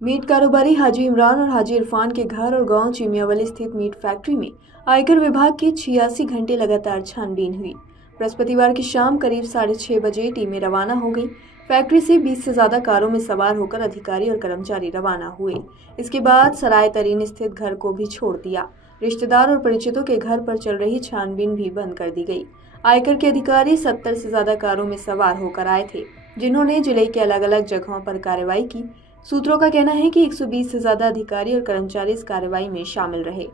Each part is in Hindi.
मीट कारोबारी हाजी इमरान और हाजी इरफान के घर और गांव चिमियावाली स्थित मीट फैक्ट्री में आयकर विभाग की 86 घंटे लगातार छानबीन हुई। बृहस्पतिवार की शाम करीब 6:30 बजे टीमें रवाना हो गई। फैक्ट्री से 20 से ज्यादा कारों में सवार होकर अधिकारी और कर्मचारी रवाना हुए। इसके बाद सराय तरीन स्थित घर को भी छोड़ दिया। रिश्तेदार और परिचितों के घर पर चल रही छानबीन भी बंद कर दी गई। आयकर के अधिकारी 70 से ज्यादा कारों में सवार होकर आए थे, जिन्होंने जिले के अलग अलग जगहों पर कार्रवाई की। सूत्रों का कहना है कि 120 से ज्यादा अधिकारी और कर्मचारी इस कार्रवाई में शामिल रहे।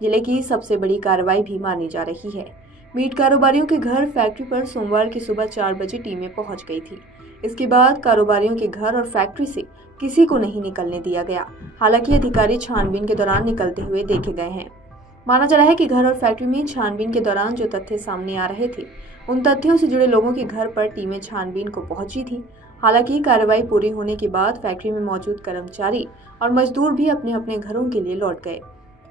जिले की सबसे बड़ी कार्रवाई भी मानी जा रही है। मीट कारोबारियों के घर फैक्ट्री पर सोमवार की सुबह 4 बजे टीमें पहुंच गई थी। इसके बाद कारोबारियों के घर और फैक्ट्री से किसी को नहीं निकलने दिया गया। हालांकि अधिकारी छानबीन के दौरान निकलते हुए देखे गए हैं। माना जा रहा है कि घर और फैक्ट्री में छानबीन के दौरान जो तथ्य सामने आ रहे थे, उन तथ्यों से जुड़े लोगों के घर पर टीमें छानबीन को पहुंची थी। हालांकि कार्रवाई पूरी होने के बाद फैक्ट्री में मौजूद कर्मचारी और मजदूर भी अपने अपने घरों के लिए लौट गए।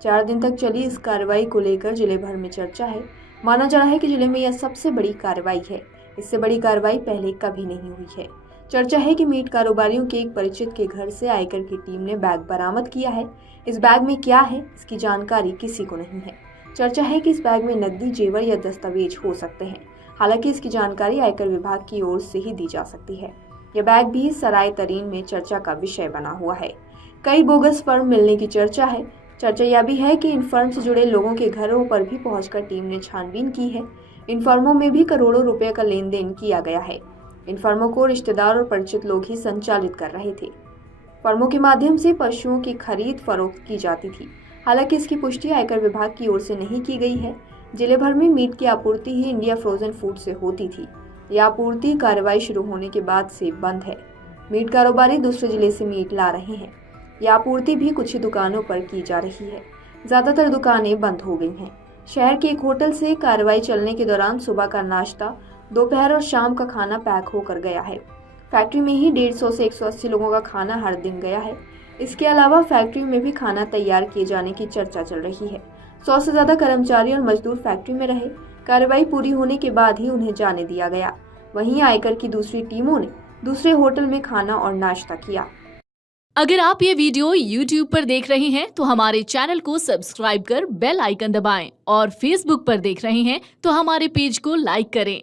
4 दिन तक चली इस कार्रवाई को लेकर जिले भर में चर्चा है। माना जा रहा है कि जिले में यह सबसे बड़ी कार्रवाई है। इससे बड़ी कार्रवाई पहले कभी नहीं हुई है। चर्चा है कि मीट कारोबारियों के एक परिचित के घर से आयकर की टीम ने बैग बरामद किया है। इस बैग में क्या है, इसकी जानकारी किसी को नहीं है। चर्चा है कि इस बैग में नकदी, जेवर या दस्तावेज हो सकते हैं। हालांकि इसकी जानकारी आयकर विभाग की ओर से ही दी जा सकती है। यह बैग भी सराय तरीन में चर्चा का विषय बना हुआ है। कई बोगस फर्म मिलने की चर्चा है। चर्चा यह भी है कि इन फर्म से जुड़े लोगों के घरों पर भी पहुंचकर टीम ने छानबीन की है। इन फर्मों में भी करोड़ों रुपए का लेन देन किया गया है। इन फर्मों को रिश्तेदार और परिचित लोग ही संचालित कर रहे थे। फर्मों के माध्यम से पशुओं की खरीद फरोख्त की जाती थी। हालांकि इसकी पुष्टि आयकर विभाग की ओर से नहीं की गई है। जिले भर में मीट की आपूर्ति ही इंडिया फ्रोजन फूड से होती थी। यह आपूर्ति कार्रवाई शुरू होने के बाद से बंद है। मीट कारोबारी दूसरे जिले से मीट ला रहे हैं। यह आपूर्ति भी कुछ ही दुकानों पर की जा रही है। ज्यादातर दुकानें बंद हो गई हैं। शहर के एक होटल से कार्रवाई चलने के दौरान सुबह का नाश्ता, दोपहर और शाम का खाना पैक होकर गया है। फैक्ट्री में ही 150 से 180 लोगों का खाना हर दिन गया है। इसके अलावा फैक्ट्री में भी खाना तैयार किए जाने की चर्चा चल रही है। 100 से ज्यादा कर्मचारी और मजदूर फैक्ट्री में रहे। कार्रवाई पूरी होने के बाद ही उन्हें जाने दिया गया। वहीं आयकर की दूसरी टीमों ने दूसरे होटल में खाना और नाश्ता किया। अगर आप ये वीडियो YouTube पर देख रहे हैं तो हमारे चैनल को सब्सक्राइब कर बेल आइकन दबाएं और Facebook पर देख रहे हैं तो हमारे पेज को लाइक करें।